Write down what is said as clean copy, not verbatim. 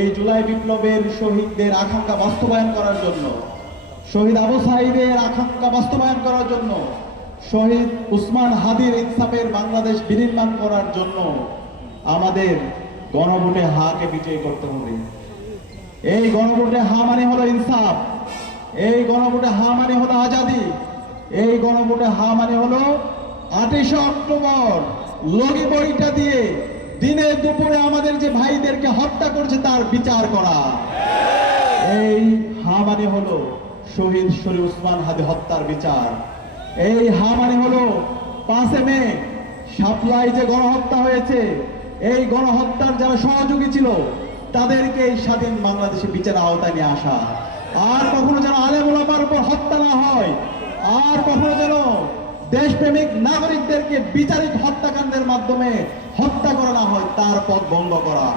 এই জুলাই বিপ্লবের শহীদদের আকাঙ্ক্ষা বাস্তবায়ন করার জন্য, শহীদ আবু সাঈদের আকাঙ্ক্ষা বাস্তবায়ন করার জন্য, শহীদ উসমান হাদির ইনসাফের বাংলাদেশ বিনির্মাণ করার জন্য আমাদের গণভোটে হাকে বিজয় করতে হবে। এই গণভোটে হা মানে হলো ইনসাফ, এই গণভোটে হা মানে হলো আজাদি, এই গণভোটে হা মানে হলো 28 অক্টোবর লগি বইটা দিয়ে দিনে দুপুরে আমাদের যে ভাইদেরকে হত্যা করেছে তার বিচার করা। এই হা মানে হলো শহীদ শরীফ উসমান হাদি হত্যার বিচার। এই হা মানে হলো 5 মে শাপলায় যে গণহত্যা হয়েছে, এই গণহত্যার যারা সহযোগী ছিল তাদেরকে এই স্বাধীন বাংলাদেশে বিচারের আওতায় নিয়ে আসা। আর কখনো যেন আলেম ওলামার উপর হত্যা না হয়, আর কখনো যেন দেশপ্রেমিক নাগরিকদেরকে বিচারিক হত্যাকাণ্ডের মাধ্যমে হত্যা করা না হয়, তার পথ বন্ধ করা।